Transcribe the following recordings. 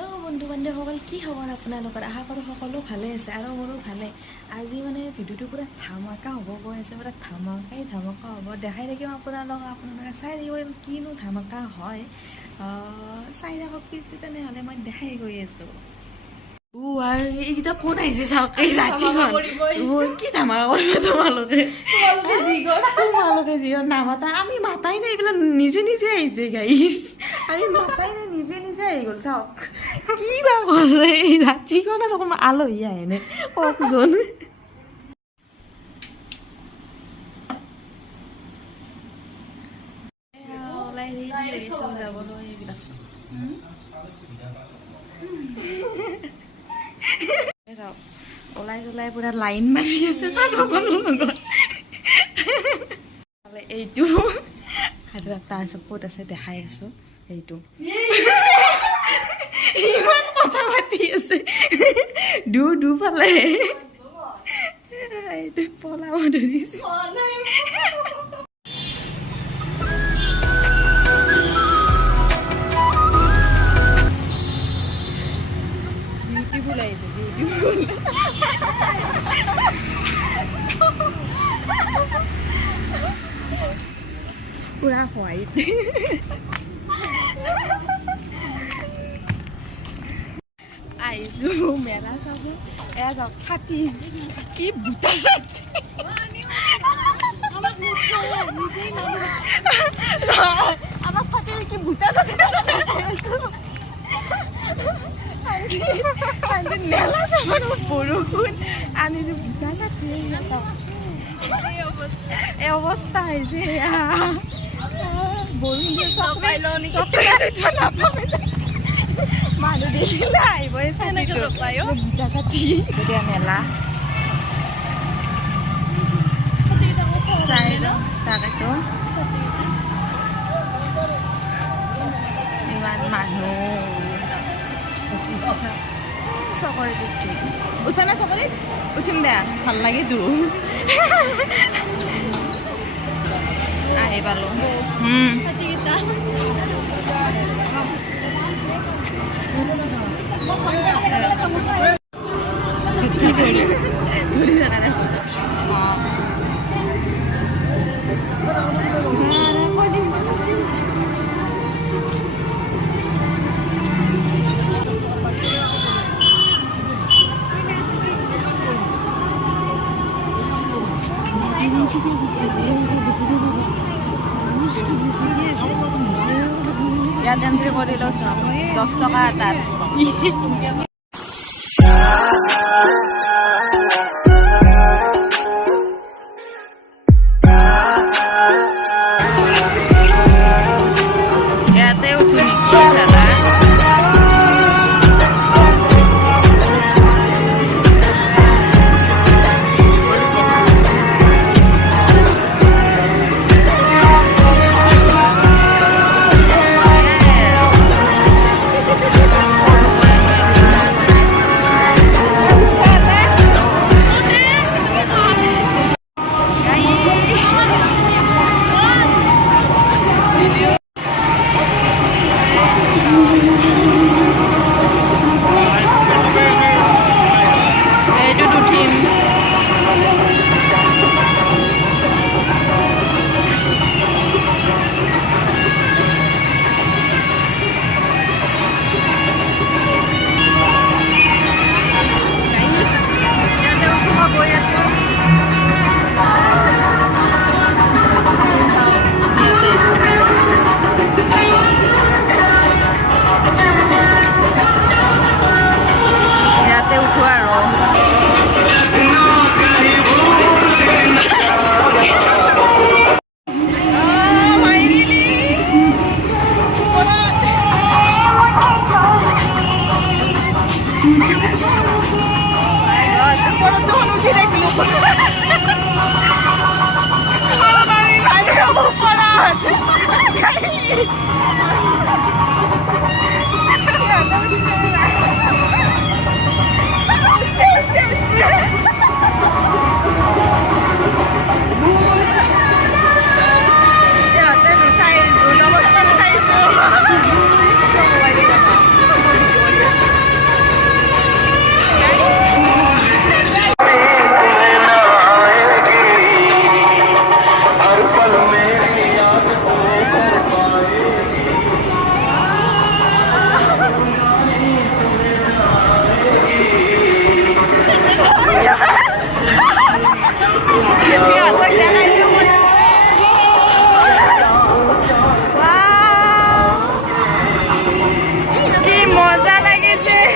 Hello' বন্ধু বান্ধৱসকল, কি খবৰ আপোনালোকৰ? আশা কৰোঁ সকলো ভালে আছে আৰু মোৰো ভালে। আজি মানে ভিডিঅ'টো পূৰা ধামাকা হ'ব গৈ আছে, পূৰা ধামাকা হ'ব। দেখাই থাকিম আপোনালোকে চাই থাকিব কিনো ধামাকা হয়। চাই থাকক পিছে, তেনেহ'লে মই দেখাই গৈ আছোঁ। এইকেইটা কোন আহিছে চাওক, এই ৰাতিখন কি ধামাকা কৰিব তোমালোকে যি নামাতা, আমি মাতাই নাই, এইবিলাক নিজে নিজে আহিছে গাইছ। আমি মাতাই নাই, নিজে নিজে আহি গ'ল চাওক। কি বা কৰে এই ৰাতিখন আৰু অকণমান আলহী আহেনে কওকচোন। ওলাই যাবলৈ এইবিলাক চাওক, ওলাই জলাই পুৰা লাইন মাৰি আছে এইটো। আৰু এটা আছে, ক'ত আছে দেখাই আছো। এইটো ইমান কথা পাতি আছে দুফালে, এইটো পলাব ধৰিছে। বিউটিফুল আহিছে, বিউটিফুল। পুৰা হোৱাইট। আহিছো মেলা চাব। এয়া যাওক, ছাতি কি বুটা ছাতি। আমাৰ ছাতি কি বুটা ছাতি। মেলা চাব বৰষুণ আনিছো, বুটা ছাতি। এই অৱস্থা হৈছে মানুহ দেখিলে আহিব বুটা ছাতি। এতিয়া মেলা চাই লওঁ তাকেতো, ইমান মানুহ। চকৰিত উঠা না, চকৰিত উঠিম দে, ভাল লাগেতো। আহি পালো। ধৰি থকা নাই। ইয়াত এন্ট্ৰি কৰি লৈছোঁ 10 টকা এটাত। ইয়াতে উঠো নেকি চালা। লাগিছে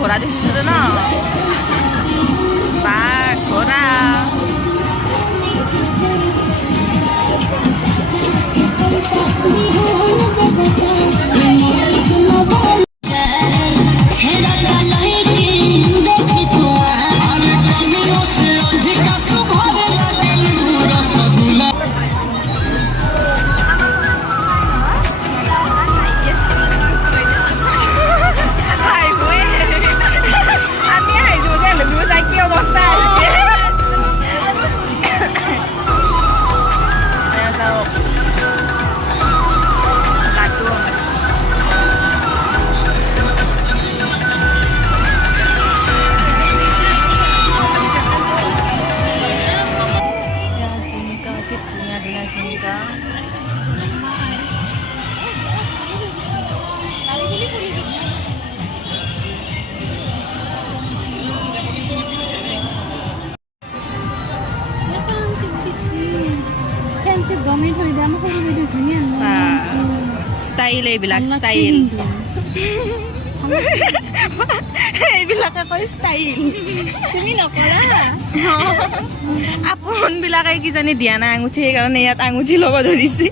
ঘোড়া দিছিল ন বাঘ ঘোড়া Style এইবিলাক style এইবিলাকে কয় style তুমি নকৰা আপোন বিলাকে কি জানি দিয়া না আঙুঠি সেইকাৰণে ইয়াত আঙুঠি ল'ব ধৰিছে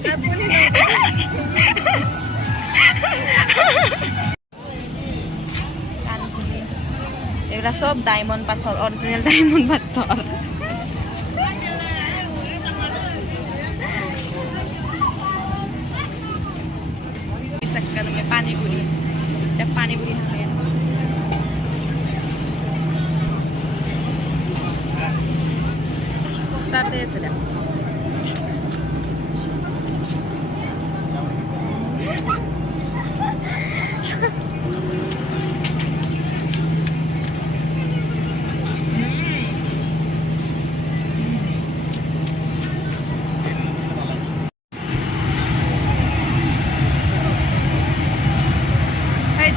এইবিলাক সব ডায়মণ্ড পাথৰ অৰিজিনাল ডায়মণ্ড পাথৰ पानी पूरी जब पानी पूरी हमें स्टार्ट दे चला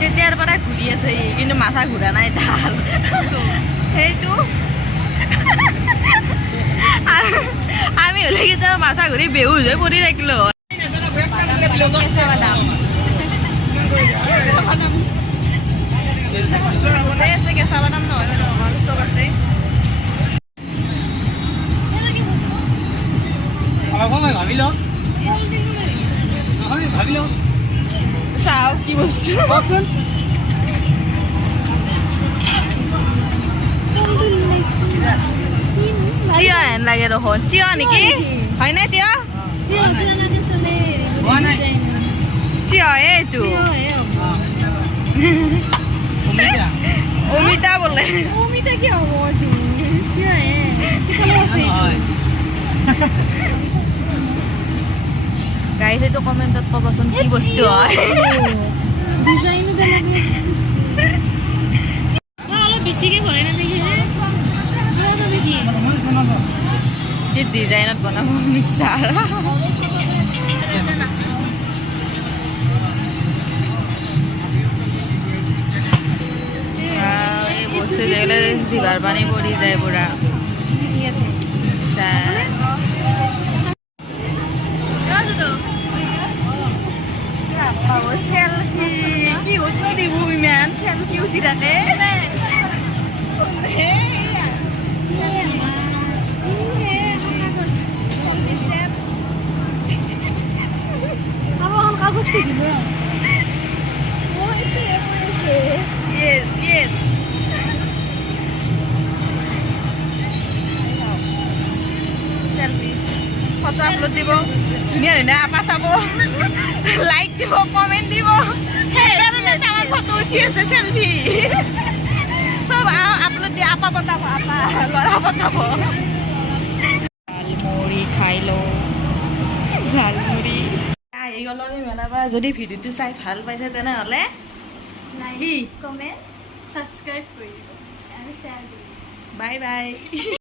তেতিয়াৰ পৰা ঘূৰি আছে কিন্তু মাথা ঘূৰা নাই তাৰ সেইটো আমি হলে কিন্তু মাথা ঘূৰি বেহুজ হৈ পৰি থাকিলো কেঁচা বাদাম নহয় চব আছে ভাবি ল চাও কি বস্তু টিয়া এন লাগে দেখোন টিয়া নেকি হয় না টিয়া টিয়া এইটো অমিতা বলে অমিতা কি হব টিয়া গাইজ এইটো কমেণ্টত ক'বচোন কি বস্তু হয় ডিজাইনো বেলেগ অলপ বেছিকৈ ভৰাই নাথাকি কি ডিজাইনত বনাব মিক্সাৰ এই বস্তু দেখিলে জিভাৰ পানী পৰি যায় পুৰা চেলফি কি উঠি দিব ইমান চেলফি উঠি থাকে কাগজ দিব Yes, yes. Selfie. Foto upload দিব ধুনীয়া ধুনীয়া আপা চাব লাইক দিব কমেণ্ট দিব সেইকাৰণে আমাৰ ফটো উঠি আছে চেলফি চব আপলোড দিয়ে আপা পতাব আপা ল'ৰা পতাব ঝালমুড়ি খাই লওঁ ঝালমুড়ি আহি গ'লৰে মেলাৰ পৰা যদি ভিডিঅ'টো চাই ভাল পাইছে তেনেহ'লে লাইক কমেণ্ট ছাবস্ক্ৰাইব কৰি দিব আৰু শ্বেয়াৰ কৰিব বাই বাই